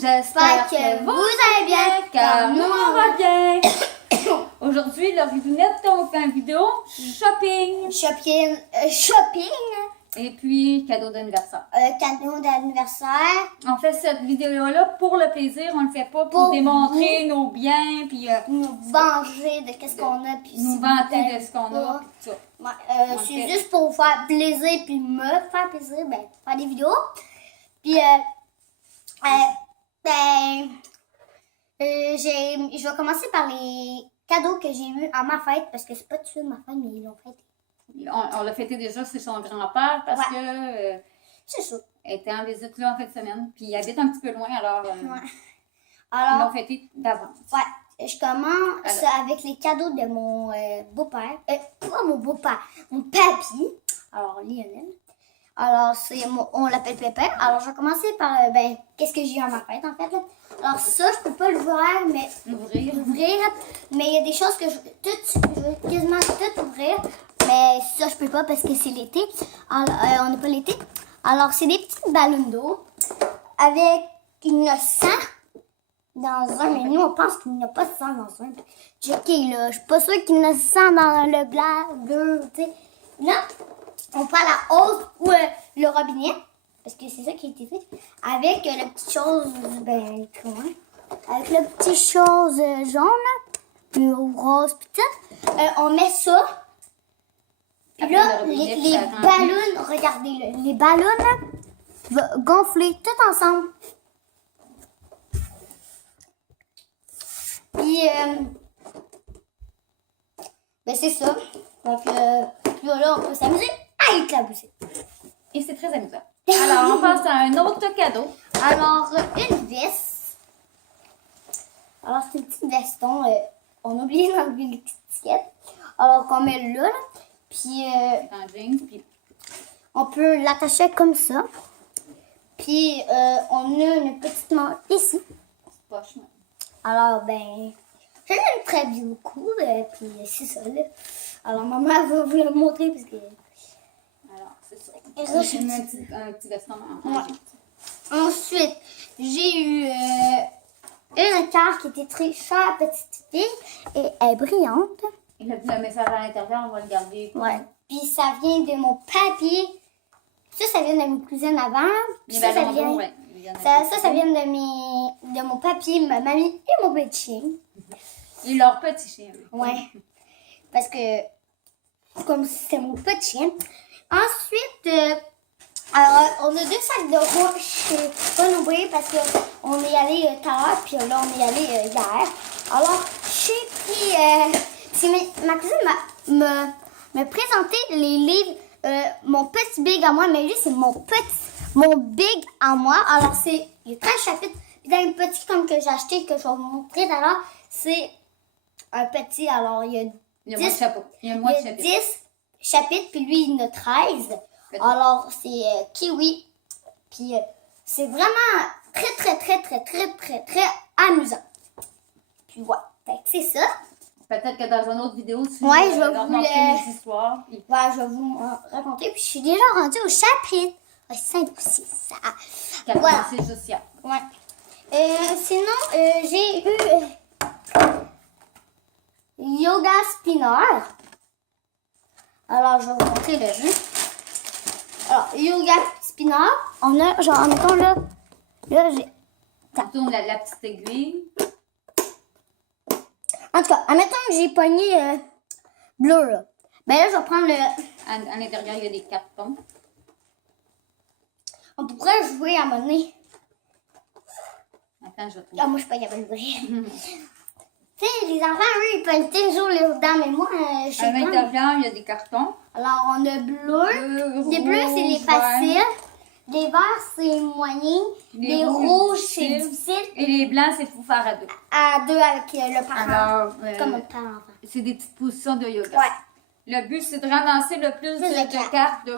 J'espère que vous allez bien, car nous on va bien. Aujourd'hui, Laurie Lunette, on fait une vidéo shopping. Shopping. Et puis, cadeau d'anniversaire. Cadeau d'anniversaire. On fait cette vidéo-là pour le plaisir, on le fait pas pour démontrer nos biens, puis nous venger de qu'est-ce qu'on a, puis nous vanter de ce qu'on a, puis tout ça. Ouais, c'est juste pour vous faire plaisir, puis me faire plaisir, ben, faire des vidéos. Puis, je vais commencer par les cadeaux que j'ai eus à ma fête, parce que c'est pas tout de ma fête, mais ils l'ont fêté. On l'a fêté déjà, c'est son grand-père, parce que c'est ça. Elle était en visite là en fin de semaine, puis il habite un petit peu loin, alors, alors ils l'ont fêté d'avance. Ouais, je commence avec les cadeaux de mon beau-père. Pas mon beau-père, mon papy. Alors, Lionel. Alors, on l'appelle Pépé. Alors, je vais commencer par, qu'est-ce que j'ai eu à ma fête, en fait. Là. Alors, ça, je peux pas l'ouvrir, mais... Ouvrir. Mais il y a des choses que je veux quasiment tout ouvrir. Mais ça, je peux pas parce que c'est l'été. Alors, on n'a pas l'été. Alors, c'est des petits ballons d'eau avec une sang dans un. Mais nous, on pense qu'il n'y a pas de sang dans un. Checké, là. Je suis pas sûre qu'il y a sang dans le bleu, tu sais. Là, on prend la hausse ou le robinet. Parce que c'est ça qui a été fait. Avec la petite chose, comment? Avec la petite chose jaune, puis rose, puis tout. On met ça. Puis là, les ballons, regardez, les ballons vont gonfler tout ensemble. Puis, c'est ça. Donc, là, on peut s'amuser à éclabousser. Et c'est très amusant. Alors, on passe à un autre cadeau. Alors, une veste. Alors, c'est une petite veston. On a oublié d'enlever l'étiquette. Alors, qu'on met là. Puis, en jeans, puis on peut l'attacher comme ça. Puis, on a une petite manche ici. Poche. Alors, je l'aime très beaucoup. Puis, c'est ça, là. Alors, maman va vous le montrer parce que... Alors, c'est ça. J'ai mis un petit veston en jeans. Ensuite, j'ai eu une carte qui était très chère, petite fille. Et elle est brillante. Et le message à l'intérieur, on va le garder. Ouais. Puis ça vient de mon papier. Ça vient de mes cousines avant. Puis ça vient de mon papier, ma mamie et mon petit chien. Et leur petit chien. Ouais. Parce que, comme c'est mon petit chien. Ensuite, alors, on a 2 sacs de rouge. Je vais pas l'ouvrir parce qu'on est allé tout à l'heure. Puis là, on est allé hier. Alors, j'ai pris... ma cousine m'a présenté les livres, mon petit big à moi, mais lui, c'est mon big à moi. Alors, il y a 13 chapitres. Puis, dans le petit comme que j'ai acheté, que je vais vous montrer tout à l'heure, c'est un petit. Alors, il y a 10 chapitres, puis lui, il y en a 13. Alors, c'est kiwi. Puis, c'est vraiment très, très, très, très, très, très, très amusant. Puis, ouais, c'est ça. Peut-être que dans une autre vidéo, tu je vais leur vous montrer les histoires. Ouais, je vais vous raconter. Puis je suis déjà rendue au chapitre 5 ou 6. Voilà. C'est juste ça. Ouais. Sinon, j'ai eu Yoga Spinner. Alors, je vais vous montrer le jeu. Alors, Yoga Spinner. On a, genre, mettons là j'ai... Tu tournes la petite aiguille. En tout cas, admettons que j'ai pogné bleu, là. Là, je vais prendre le... À l'intérieur, il y a des cartons. On pourrait jouer à un moment donné. Attends, je vais trouver. Ah, moi, je suis pas capable d'ouvrir. Tu sais, les enfants, eux, ils peuvent toujours les dedans, mais moi, je sais pas. À l'intérieur, il y a des cartons. Alors, on a bleu. Les bleus, c'est les faciles. Les verts, c'est moyen. Les rouges, c'est difficile. Et les blancs, c'est pour faire à deux. À deux avec le parent. Alors, comme le parent. C'est des petites positions de yoga. Ouais. Le but, c'est de ramasser le plus de cartes de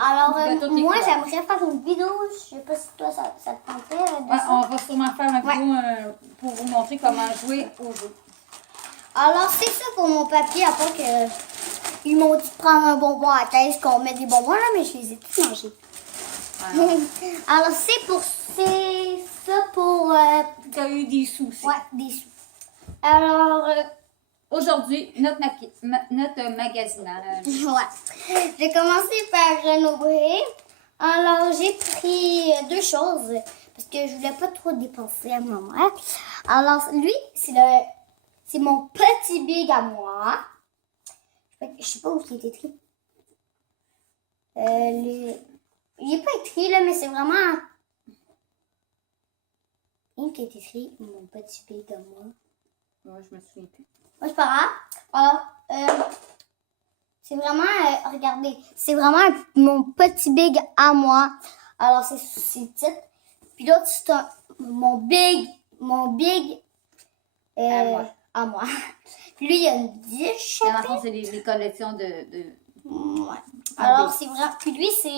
toutes les moi, couleurs. j'aimerais faire une vidéo. Je sais pas si toi, ça te tenterait. On va sûrement faire une vidéo pour vous montrer comment jouer au jeu. Alors, c'est ça pour mon papier, à part que ils m'ont dit de prendre un bonbon à la caisse, qu'on met des bonbons là, mais je les ai tous mangés. Alors, c'est ça pour des sous aussi. Ouais, des sous. Alors, Aujourd'hui, notre magasinage. ouais. J'ai commencé par Renaud-Bré. Alors, j'ai pris deux choses parce que je voulais pas trop dépenser à ma mère. Alors, lui, c'est mon petit big à moi. Je sais pas où il est écrit. Il n'est pas écrit, là, mais c'est vraiment... Il qui est écrit mon petit big à moi. Moi, je me souviens plus. Ouais, c'est pas grave. Alors, c'est vraiment, regardez, c'est vraiment mon petit big à moi. Alors, c'est le titre. Puis l'autre, c'est mon big à moi. Puis lui, il y a une 10 Dans le chapitres. fond, c'est les collections de... Ouais. Alors, c'est vraiment. Puis lui, c'est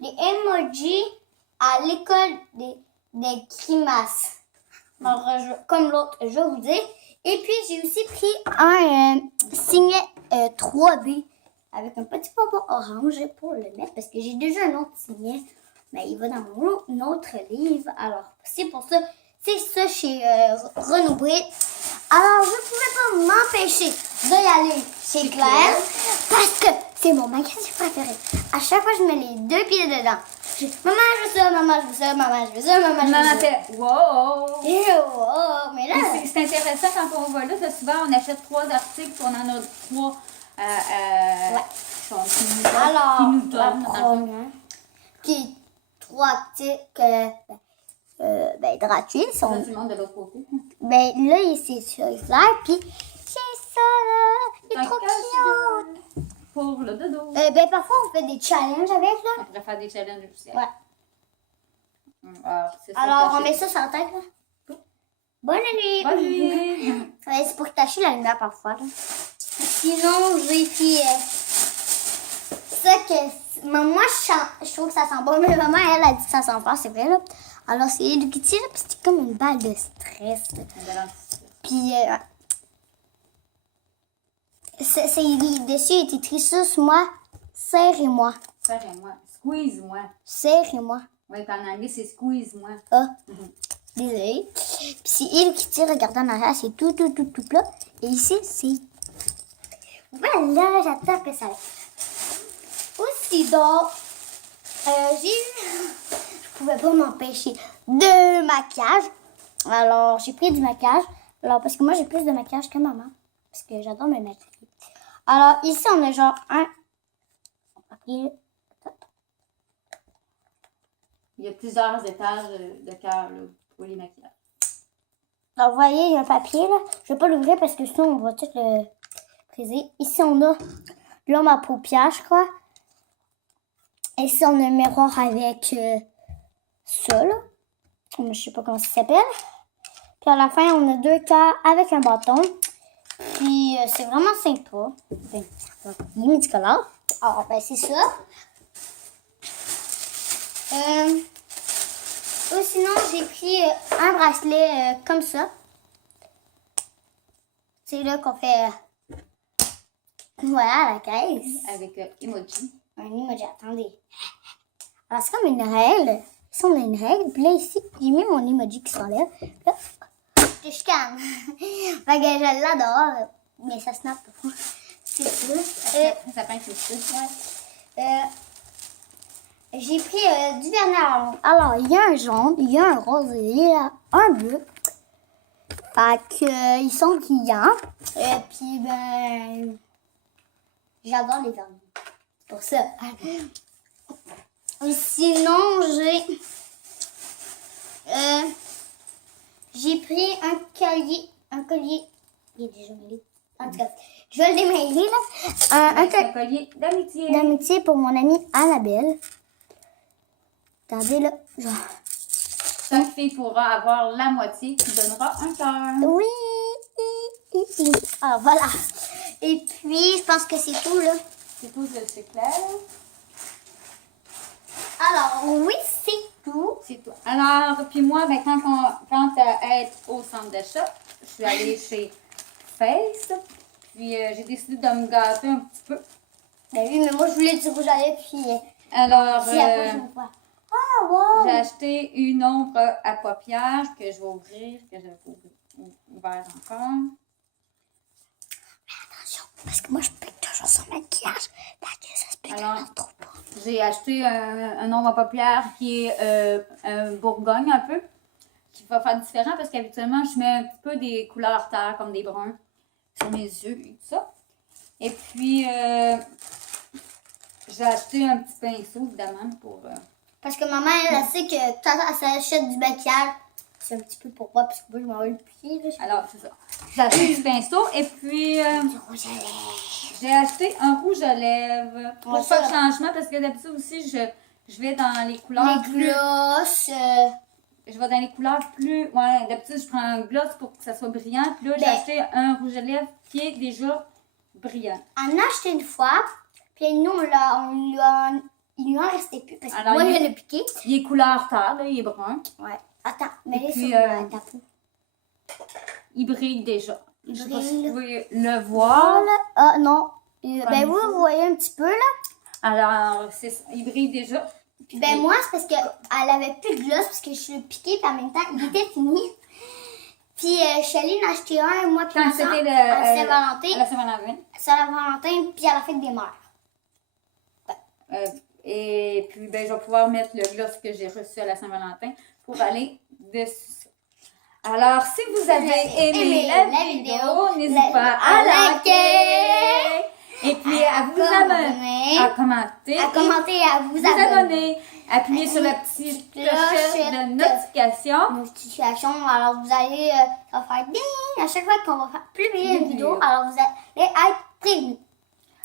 les emojis à l'école des grimaces. Alors, comme l'autre, je vais vous dire. Et puis, j'ai aussi pris un signet 3B avec un petit bonbon orange pour le mettre parce que j'ai déjà un autre signet. Mais il va dans mon autre livre. Alors, c'est pour ça. C'est ça chez Renaud-Bré. Alors, je ne pouvais pas m'empêcher d'y aller chez Claire parce que c'est mon magasin préféré. À chaque fois, je mets les deux pieds dedans. Maman, je veux ça, maman, je veux ça, maman, je veux ça, maman, je veux ça. Maman fait wow! Et oh, mais là... C'est intéressant quand on va là, parce que souvent on achète 3 articles puis on en a 3 qui nous donnent. la dans le fond. première, qui 3 articles gratuits Ça, sont... tu montes de l'autre côté. Ben là, c'est sur Claire, puis c'est ça, là. Il est trop cute. Pour le dodo. Ben parfois, on fait des challenges avec, là. On pourrait faire des challenges aussi. Ouais. Alors, c'est ça, Alors, on caché. met ça sur la tête, là. Bonne nuit. Bonne nuit. Ouais, c'est pour cacher la lumière parfois, là. Sinon, j'ai pris ça que... Moi, je trouve que ça sent bon, mais maman, elle a dit que ça sent fort, c'est vrai, là. Alors, c'est Hello Kitty, là, puis c'est comme une balle de stress, là. Puis, dessus, il est écrit sur moi, serrez-moi. Serrez-moi. Squeeze-moi. Serrez-moi. Oui, en anglais, c'est squeeze-moi. Ah, désolé. Puis c'est Hello Kitty, regardez en arrière, c'est tout plat. Et ici, c'est... Voilà, j'attends que ça... Aussi, donc, je pouvais pas m'empêcher de maquillage. Alors, j'ai pris du maquillage. Alors, parce que moi, j'ai plus de maquillage que maman. Parce que j'adore me maquiller. Alors, ici, on a genre un... Il y a plusieurs étages de cœur là, pour les maquillages. Alors, vous voyez, il y a un papier, là. Je vais pas l'ouvrir parce que sinon, on va tout le briser. Ici, on a l'homme à paupières, je crois. Et ici, on a un miroir avec ça, là. Je sais pas comment ça s'appelle. Puis à la fin, on a 2 cœurs avec un bâton. Puis c'est vraiment sympa. Enfin, il est multicolore. Alors, ben c'est ça. Ou sinon, j'ai pris un bracelet comme ça. C'est là qu'on fait... voilà, la caisse. Avec emoji. Un emoji, attendez. Alors, c'est comme une règle. Ici, on a une règle. Puis là, ici, j'ai mis mon emoji qui s'enlève. Puis là, je scanne. Fait que je l'adore. Mais ça snap pas. C'est ça. Ça peint tout ça. Ouais. J'ai pris du vernis à ongles. Alors, il y a un jaune, il y a un rose, il y a un bleu. Fait que, ils sont brillants. Puis, ben, j'adore les vernis. C'est pour ça. Sinon, j'ai pris un collier. Il est déjà mêlé. En tout cas, je vais le démêler, là. Un collier d'amitié. D'amitié pour mon amie Annabelle. Regardez, là. Genre. Chaque fille pourra avoir la moitié qui donnera un cœur. Oui. Alors, voilà. Et puis, je pense que c'est tout, là. C'est tout, c'est clair. Alors, oui, c'est tout. C'est tout. Alors, puis moi, ben, quand être au centre d'achat, je suis allée chez Face. Puis j'ai décidé de me gâter un petit peu. Ben oui, mais moi, je voulais du rouge à lèvres, puis... Alors, si après, je me vois. Oh, Ah, wow! J'ai acheté une ombre à paupières que je vais ouvrir, que j'avais pas ouvert encore. Attention, parce que moi, je pique toujours son maquillage. Parce que ça se pique Alors, trop pas. J'ai acheté un ombre à paupières qui est un bourgogne un peu, qui va faire différent parce qu'habituellement, je mets un petit peu des couleurs terre comme des bruns sur mes yeux et tout ça. Et puis, j'ai acheté un petit pinceau, évidemment, pour... Parce que maman, elle sait que quand elle s'achète du maquillage, c'est un petit peu pour moi, parce que moi, je m'en vais le pied. Là, Alors, c'est ça. J'ai acheté du pinceau et puis... du rouge à lèvres. J'ai acheté un rouge à lèvres pour Ouais, faire ça. changement parce que d'habitude aussi, je vais dans les couleurs Les plus... glosses. Je vais dans les couleurs plus... Ouais, d'habitude, je prends un gloss pour que ça soit brillant. Puis là, j'ai acheté un rouge à lèvres qui est déjà brillant. On a acheté une fois, puis nous, il lui en restait plus. Parce que Alors, moi, il- je l'ai piqué. Il est couleur terre, là, il est brun. Ouais. Attends, mets-les puis, sur ta peau. Il brille déjà. Il Je sais pas si brille. vous pouvez le voir. Ah, non. Comme Ben, vous, ça. vous voyez un petit peu, là. Alors, c'est ça, il brille déjà. Puis ben moi, c'est parce qu'elle avait plus de gloss parce que je l'ai piqué, puis en même temps, il était fini. Puis je suis allée en acheter un, moi, puis Quand ma soeur, c'était à à Saint-Valentin. la Saint-Valentin. Saint-Valentin, puis à la fête des mères. Et puis, ben, je vais pouvoir mettre le gloss que j'ai reçu à la Saint-Valentin pour aller dessus. Alors, si vous avez aimé la vidéo, n'hésitez pas à liker et puis à vous abonner, à commenter, à commenter et à vous vous abonner. abonner. Appuyez sur la petite clochette de notification. Notification, alors vous allez ça va faire ding à chaque fois qu'on va faire publier une vidéo, vidéo. alors vous allez être prévenus.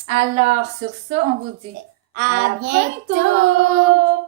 Alors, sur ça, on vous dit À bientôt! bientôt!